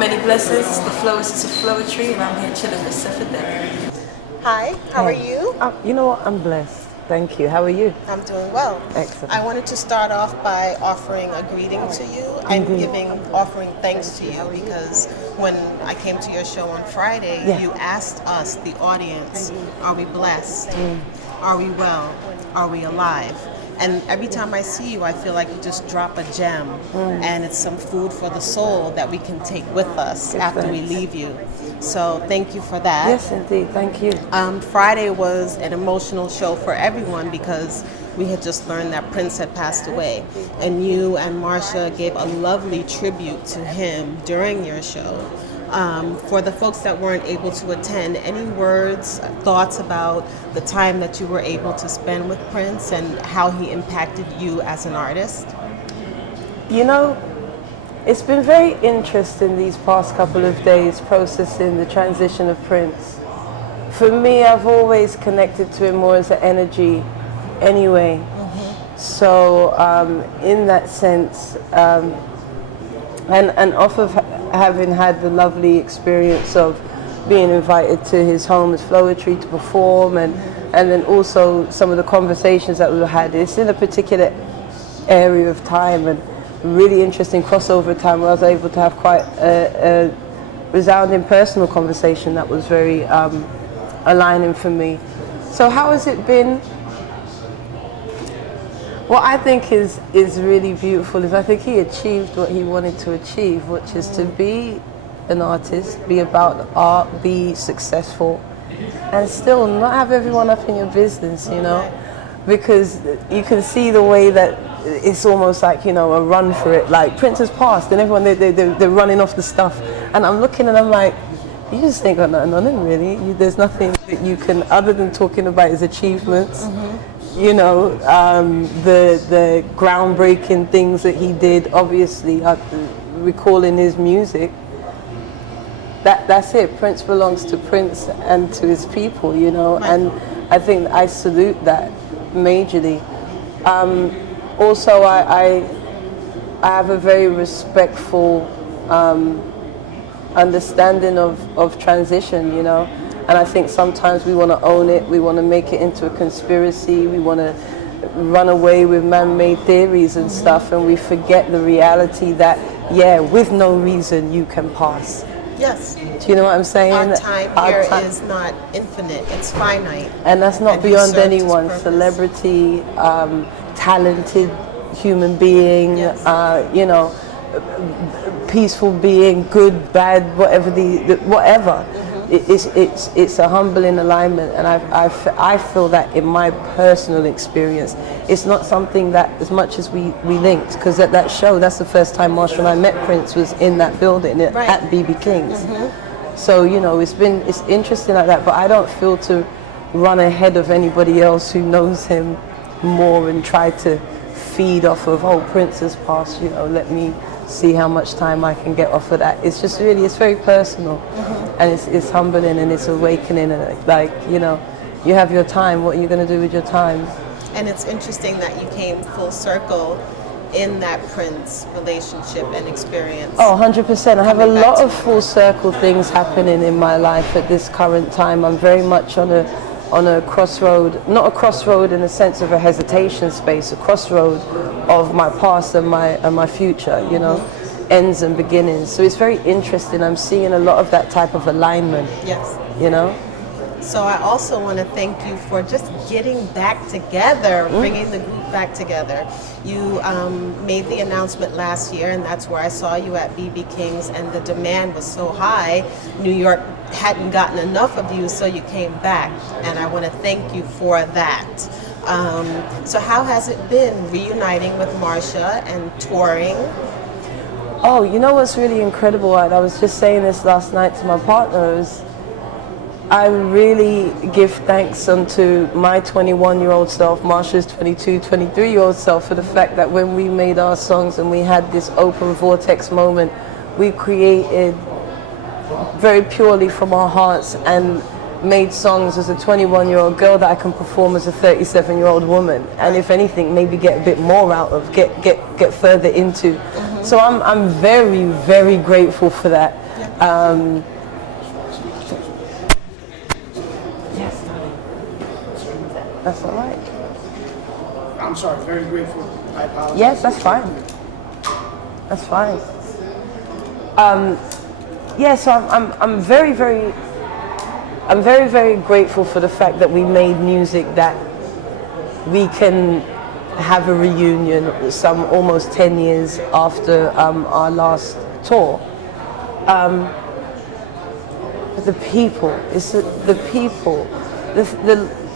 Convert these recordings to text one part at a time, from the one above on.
Many blessings. It's the Floacist236, and I'm here chilling with Sefadek. Hi, how are you? You know what? I'm blessed. Thank you. How are you? I'm doing well. Excellent. I wanted to start off by offering a greeting to you. I'm offering thanks to you because when I came to your show on Friday, you asked us, the audience, are we blessed? Are we well? Are we alive? And every time I see you, I feel like you just drop a gem, and it's some food for the soul that we can take with us after we leave you. So thank you for that. Yes, indeed. Thank you. Friday was an emotional show for everyone because we had just learned that Prince had passed away. And you and Marsha gave a lovely tribute to him during your show. For the folks that weren't able to attend, any words, thoughts about the time that you were able to spend with Prince and how he impacted you as an artist? You know, it's been very interesting these past couple of days processing the transition of Prince. For me, I've always connected to him more as an energy anyway. So in that sense, and off of having had the lovely experience of being invited to his home as Floetry to perform, and then also some of the conversations that we had. It's in a particular area of time and really interesting crossover time where I was able to have quite a resounding personal conversation that was very aligning for me. So how has it been? What I think is really beautiful is I think he achieved what he wanted to achieve, which is to be an artist, be about the art, be successful, and still not have everyone up in your business, you know? Because you can see the way that it's almost like, you know, a run for it. Like Prince has passed and everyone, they're running off the stuff. And I'm looking and I'm like, you just ain't got nothing on him, really. There's nothing that you can, other than talking about his achievements, you know, the groundbreaking things that he did, obviously, recalling his music. That's it. Prince belongs to Prince and to his people, you know, and I think I salute that majorly. Also, I have a very respectful understanding of transition, you know. And I think sometimes we want to own it, we want to make it into a conspiracy, we want to run away with man-made theories and stuff, and we forget the reality that, yeah, with no reason you can pass. Yes. Do you know what I'm saying? Our time is not infinite, it's finite. And that's not beyond anyone. Celebrity, talented human being, you know, peaceful being, good, bad, whatever whatever. It's a humbling alignment, and I feel that in my personal experience, it's not something that as much as we linked, because at that show, that's the first time Marsha and I met Prince, was in that building at BB King's. So, you know, it's interesting like that, but I don't feel to run ahead of anybody else who knows him more and try to feed off of, oh, Prince has passed, you know, let me see how much time I can get off of that. It's just really, it's very personal, and it's humbling and it's awakening, and like, you know, you have your time, what are you going to do with your time? And it's interesting that you came full circle in that Prince relationship and experience. Oh, 100%. I have a lot of full circle things happening in my life at this current time. I'm very much on a crossroad, not a crossroad in the sense of a hesitation space, a crossroad of my past and my future, you know, ends and beginnings. So it's very interesting. I'm seeing a lot of that type of alignment. Yes. You know? So I also want to thank you for just getting back together, bringing the group back together. You made the announcement last year, and that's where I saw you at BB King's, and the demand was so high, New York hadn't gotten enough of you, so you came back, and I want to thank you for that. So how has it been reuniting with Marsha and touring? Oh, you know what's really incredible? I was just saying this last night to my partner, I really give thanks unto my 21-year-old self, Marsha's 22, 23-year-old self, for the fact that when we made our songs and we had this open vortex moment, we created very purely from our hearts and made songs as a 21-year-old girl that I can perform as a 37-year-old woman, and if anything, maybe get a bit more out of, get further into. So I'm very, very grateful for that. Yes, darling. That's all right. I'm sorry, very grateful. I apologize. Yes, that's fine. That's fine. Yeah, so I'm very, very grateful for the fact that we made music that we can have a reunion some almost 10 years after our last tour. But the people, the people.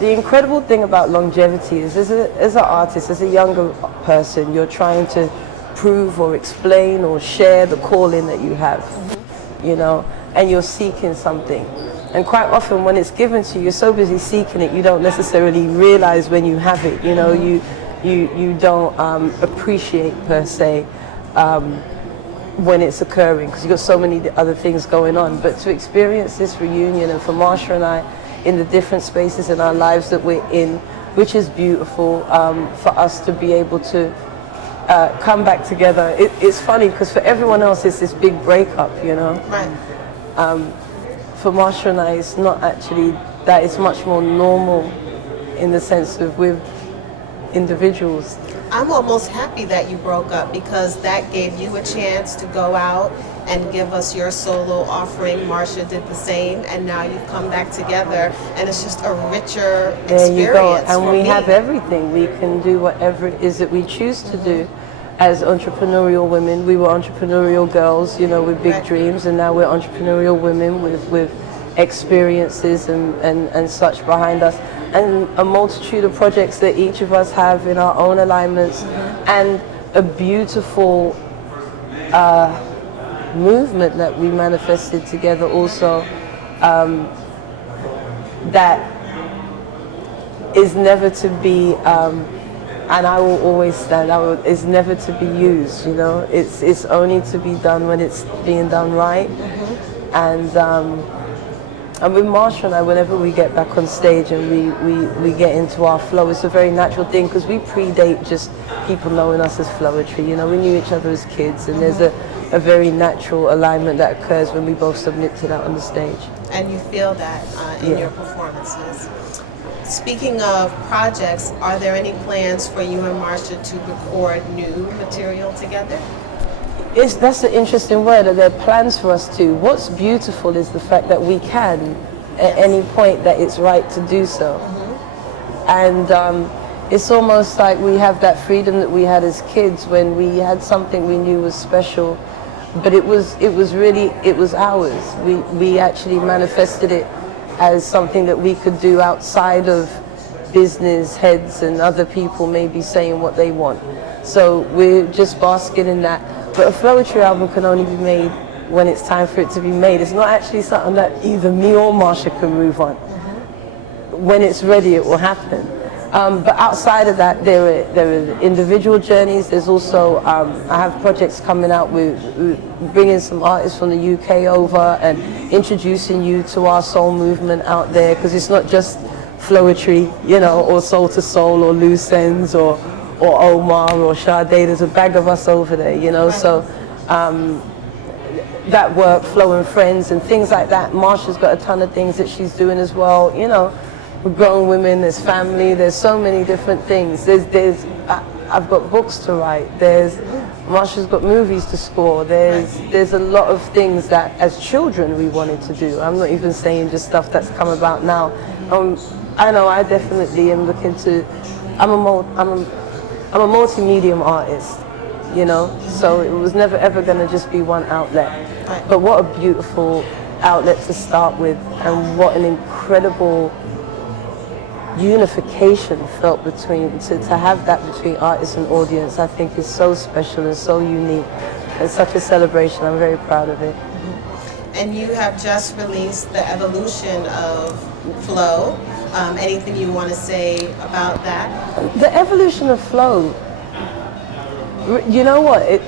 The incredible thing about longevity is as an artist, as a younger person, you're trying to prove or explain or share the calling that you have, you know, and you're seeking something. And quite often when it's given to you, you're so busy seeking it, you don't necessarily realize when you have it, you know, you don't appreciate per se when it's occurring because you've got so many other things going on. But to experience this reunion, and for Marsha and I, in the different spaces in our lives that we're in, which is beautiful, for us to be able to come back together. It's funny because for everyone else it's this big breakup, you know. Right. For Marsha and I, it's not actually that. It's much more normal in the sense of we're individuals. I'm almost happy that you broke up because that gave you a chance to go out and give us your solo offering. Marsha did the same, and now you've come back together, and it's just a richer experience. There you go, and we me. have everything. We can do whatever it is that we choose to do as entrepreneurial women. We were entrepreneurial girls, you know, with big dreams, and now we're entrepreneurial women with experiences and such behind us, and a multitude of projects that each of us have in our own alignments, and a beautiful movement that we manifested together also, that is never to be, and I will always stand, is never to be used, you know. It's only to be done when it's being done right. And with Marsha and I, whenever we get back on stage and we get into our flow, it's a very natural thing because we predate just people knowing us as Floetry. You know, we knew each other as kids, and there's a very natural alignment that occurs when we both submit to that on the stage. And you feel that in your performances. Speaking of projects, are there any plans for you and Marsha to record new material together? That's an interesting word, that there are plans for us to. What's beautiful is the fact that we can, at any point that it's right to do so. And it's almost like we have that freedom that we had as kids when we had something we knew was special, but it was ours. We actually manifested it as something that we could do outside of business heads and other people maybe saying what they want. So we're just basking in that. But a Floetry album can only be made when it's time for it to be made. It's not actually something that either me or Marsha can move on. When it's ready, it will happen. But outside of that, there are individual journeys. There's also, I have projects coming out with bringing some artists from the UK over and introducing you to our soul movement out there, because it's not just Floetry, you know, or Soul to Soul or Loose Ends or Omar or Sade. There's a bag of us over there, you know. So that work, Flow and Friends and things like that. Marsha's got a ton of things that she's doing as well, you know. With grown women, there's family, there's so many different things. I've got books to write. Marsha's got movies to score. There's a lot of things that as children we wanted to do. I'm not even saying just stuff that's come about now. I know I definitely am looking to. I'm a multi-medium artist, you know. So it was never ever going to just be one outlet. But what a beautiful outlet to start with, and what an incredible unification felt between, to have that between artist and audience, I think is so special and so unique. It's such a celebration. I'm very proud of it. And you have just released the evolution of Flow. Anything you want to say about that? The evolution of Flow, you know what,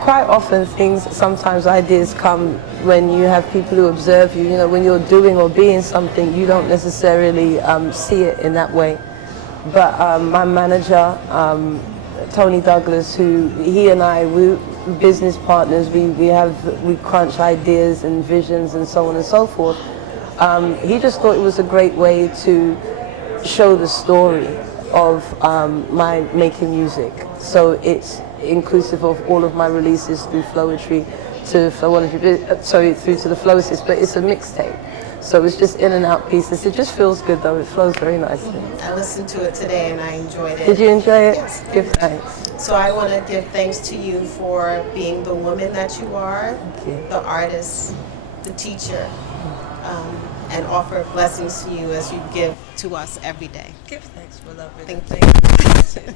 quite often sometimes ideas come when you have people who observe you. You know, when you're doing or being something, you don't necessarily see it in that way. But my manager, Tony Douglas, he and I, business partners, we crunch ideas and visions and so on and so forth. He just thought it was a great way to show the story of my making music. So it's inclusive of all of my releases through Floetry to through to the Floacist, but it's a mixtape. So it's just in and out pieces. It just feels good though. It flows very nicely. I listened to it today and I enjoyed it. Did you enjoy it? Yes. Give thanks. So I want to give thanks to you for being the woman that you are, the artist, the teacher, and offer blessings to you as you give to us every day. Give thanks for love. Thank you.